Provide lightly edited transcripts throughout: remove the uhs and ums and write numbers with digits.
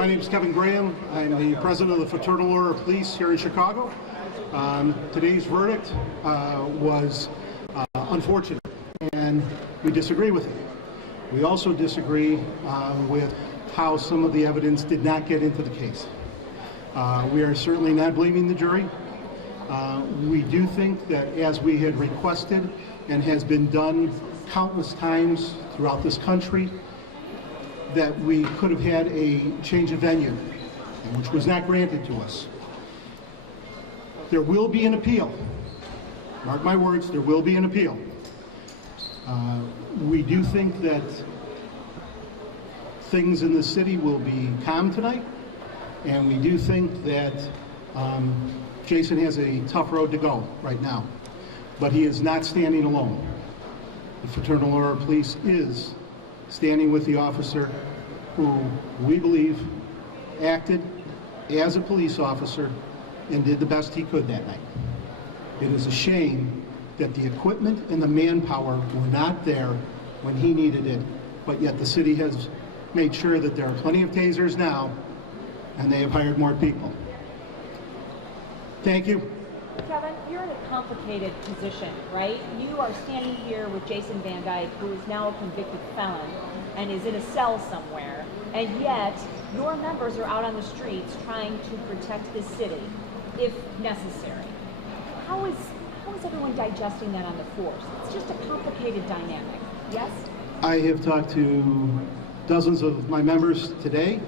My name is Kevin Graham. I'm the president of the Fraternal Order of Police here in Chicago. Today's verdict was unfortunate, and we disagree with it. We also disagree with how some of the evidence did not get into the case. We are certainly not blaming the jury. We do think that, as we had requested and has been done countless times throughout this country, that we could have had a change of venue, which was not granted to us. There will be an appeal. Mark my words, there will be an appeal. We do think that things in the city will be calm tonight, and we do think that Jason has a tough road to go right now, but he is not standing alone. The Fraternal Order of Police is standing with the officer who we believe acted as a police officer and did the best he could that night. It is a shame that the equipment and the manpower were not there when he needed it, but yet the city has made sure that there are plenty of tasers now, and they have hired more people. Thank you. Kevin, you're in a complicated position, right? You are standing here with Jason Van Dyke, who is now a convicted felon and is in a cell somewhere, and yet your members are out on the streets trying to protect the city, if necessary. How is everyone digesting that on the force? It's just a complicated dynamic, yes? I have talked to dozens of my members today.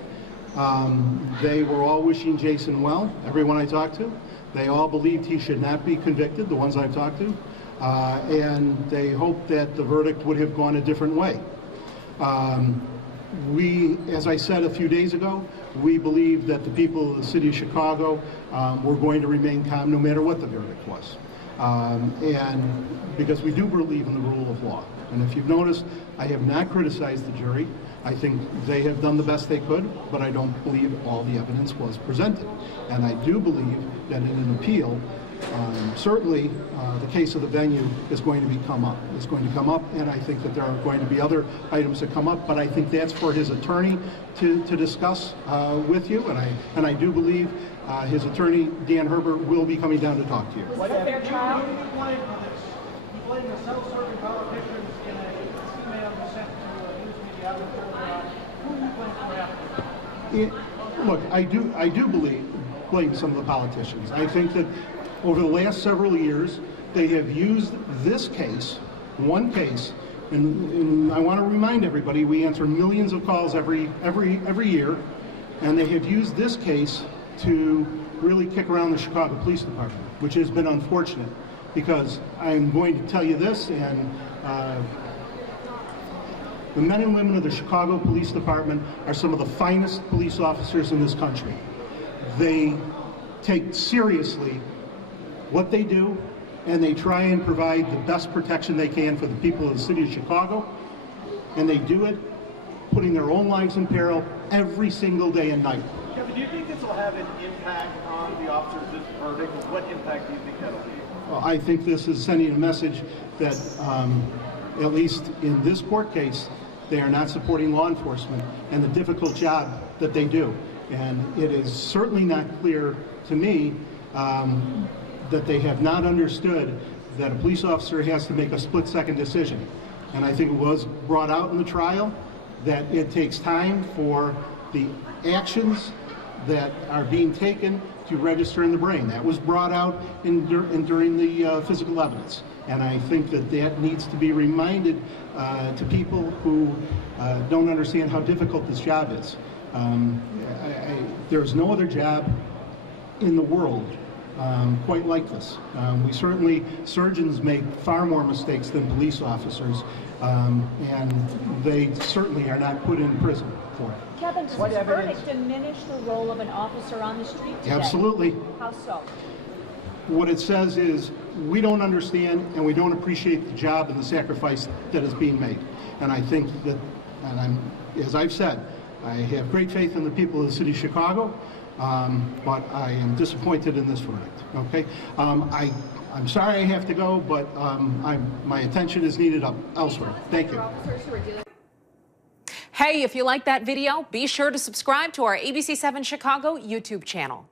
They were all wishing Jason well, everyone I talked to. They all believed he should not be convicted, the ones I've talked to, and they hoped that the verdict would have gone a different way. We, as I said a few days ago, we believe that the people of the city of Chicago were going to remain calm no matter what the verdict was. And because we do believe in the rule of law. And if you've noticed, I have not criticized the jury. I think they have done the best they could, but I don't believe all the evidence was presented. And I do believe that in an appeal, certainly the case of the venue is going to come up. It's going to come up, and I think that there are going to be other items that come up, but I think that's for his attorney to discuss with you, and I do believe his attorney, Dan Herbert, will be coming down to talk to you. Was it a fair trial? You blame the self-serving politicians in a email you sent to news media outlets. Who do you blame for that? Look, I do blame some of the politicians. I think that over the last several years, they have used this case, one case, and I want to remind everybody, we answer millions of calls every year, and they have used this case to really kick around the Chicago Police Department, which has been unfortunate, because I'm going to tell you this, and the men and women of the Chicago Police Department are some of the finest police officers in this country. They take seriously what they do, and they try and provide the best protection they can for the people of the city of Chicago, and they do it putting their own lives in peril every single day and night. Kevin, do you think this will have an impact on the officers' this verdict? What impact do you think that'll be? Well, I think this is sending a message that, at least in this court case, they are not supporting law enforcement and the difficult job that they do. And it is certainly not clear to me that they have not understood that a police officer has to make a split-second decision. And I think it was brought out in the trial that it takes time for the actions that are being taken to register in the brain. That was brought out during the physical evidence. And I think that needs to be reminded to people who don't understand how difficult this job is. There's no other job in the world quite like this. Surgeons make far more mistakes than police officers, and they certainly are not put in prison for it. Kevin, does this verdict diminish the role of an officer on the street today? Absolutely. How so? What it says is, we don't understand and we don't appreciate the job and the sacrifice that is being made. And I think that, as I've said, I have great faith in the people of the city of Chicago, but I am disappointed in this verdict. Okay, I'm sorry I have to go, but my attention is needed elsewhere. Thank you. Hey, if you like that video, be sure to subscribe to our ABC7 Chicago YouTube channel.